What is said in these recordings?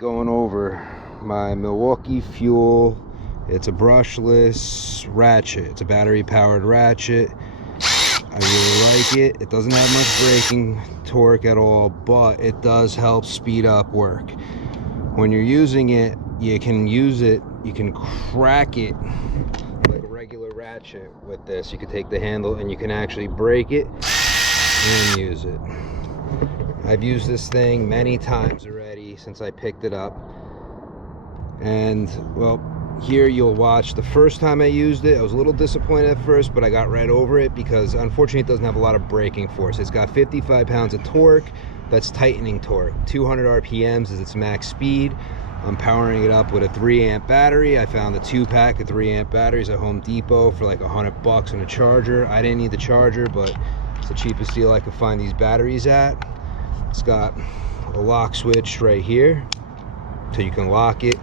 going over my Milwaukee Fuel. It's a brushless ratchet. It's a battery powered ratchet. I really like it. It doesn't have much braking torque at all, but it does help speed up work. When you're using it, you can crack it like a regular ratchet with this. You can take the handle and you can actually break it and use it. I've used this thing many times already since I picked it up. And well, here you'll watch the first time I used it. I was a little disappointed at first, but I got right over it because unfortunately it doesn't have a lot of braking force. It's got 55 pounds of torque. That's tightening torque. 200 RPMs is its max speed. I'm powering it up with a 3-amp battery. I found a 2-pack of 3-amp batteries at Home Depot for like $100 and a charger. I didn't need the charger, but it's the cheapest deal I could find these batteries at. It's got a lock switch right here, so you can lock it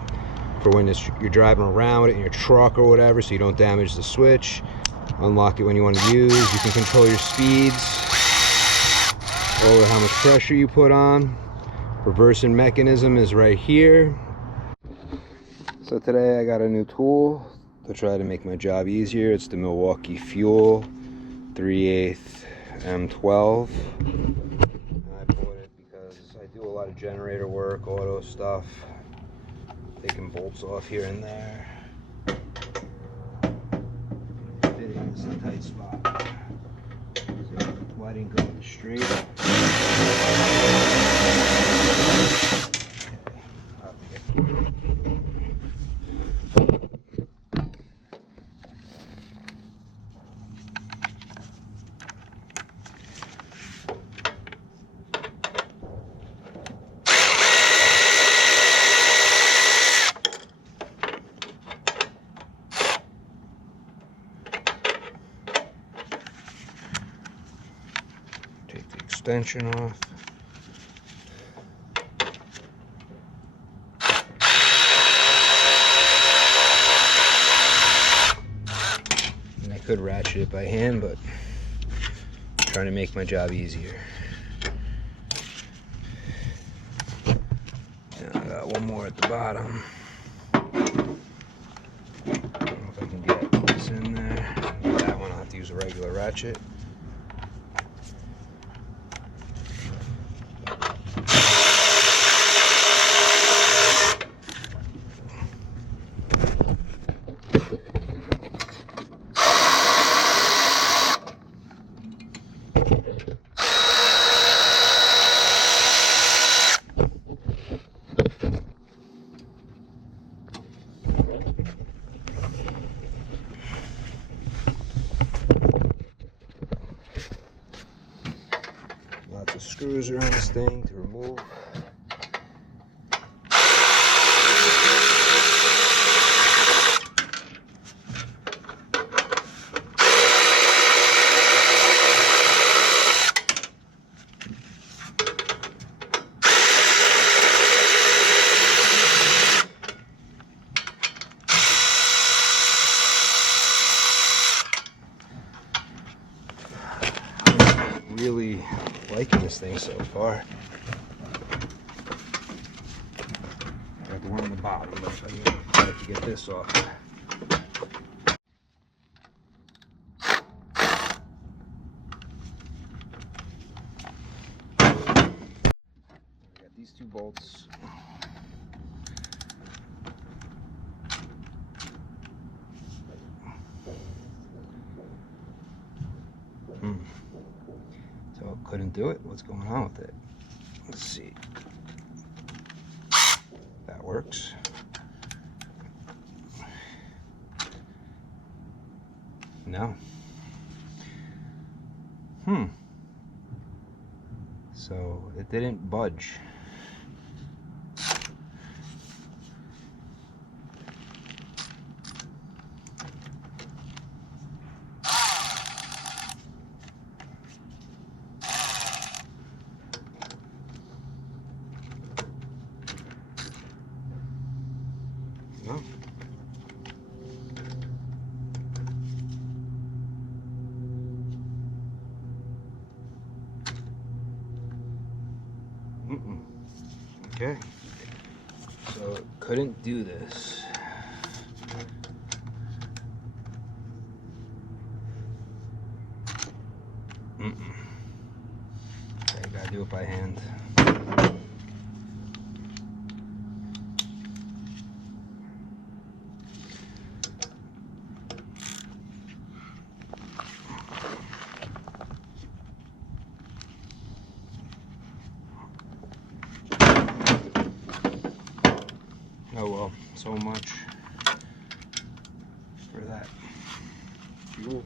for when you're driving around with it in your truck or whatever, so you don't damage the switch. Unlock it when you want to use. You can control your speeds over how much pressure you put on. Reversing mechanism is right here. So today I got a new tool to try to make my job easier. It's the Milwaukee Fuel 3/8 M12. I bought it because I do a lot of generator work, auto stuff, taking bolts off here and there. Fitting is a tight spot. So why didn't go with the straight? Take the extension off. And I could ratchet it by hand, but I'm trying to make my job easier. And I got one more at the bottom. I don't know if I can get this in there. That one I'll have to use a regular ratchet. Lots of screws around this thing to remove. Really liking this thing so far. Got the one on the bottom, but I have to get this off. I got these two bolts. So couldn't do it. What's going on with it? Let's see. That works. No. So it didn't budge. No. Okay. So it couldn't do this. Okay, gotta do it by hand. Oh well, so much for that fuel.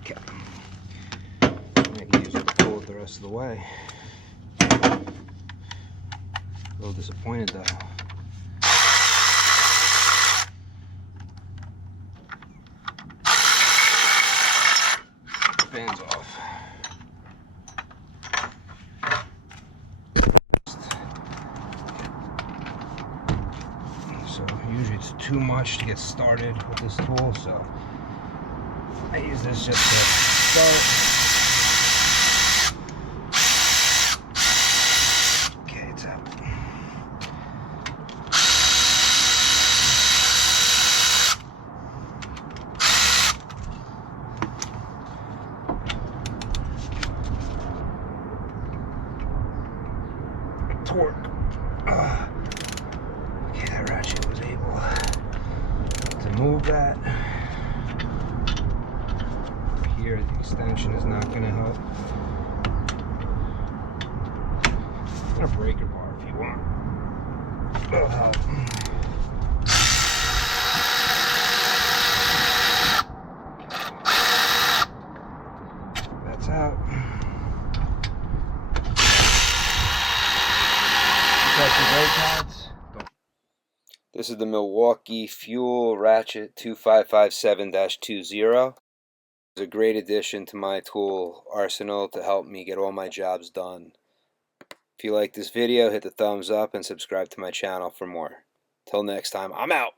Okay. I can use it to pull it the rest of the way. A little disappointed though. Fans off. So usually it's too much to get started with this tool, so I use this just to start. Okay, it's out. Torque. Okay, that ratchet was able to move that. Here, the extension is not going to help. And a breaker bar if you want. That'll help. That's out. This is the Milwaukee Fuel Ratchet 2557-20. It's a great addition to my tool arsenal to help me get all my jobs done. If you like this video, hit the thumbs up and subscribe to my channel for more. Till next time, I'm out.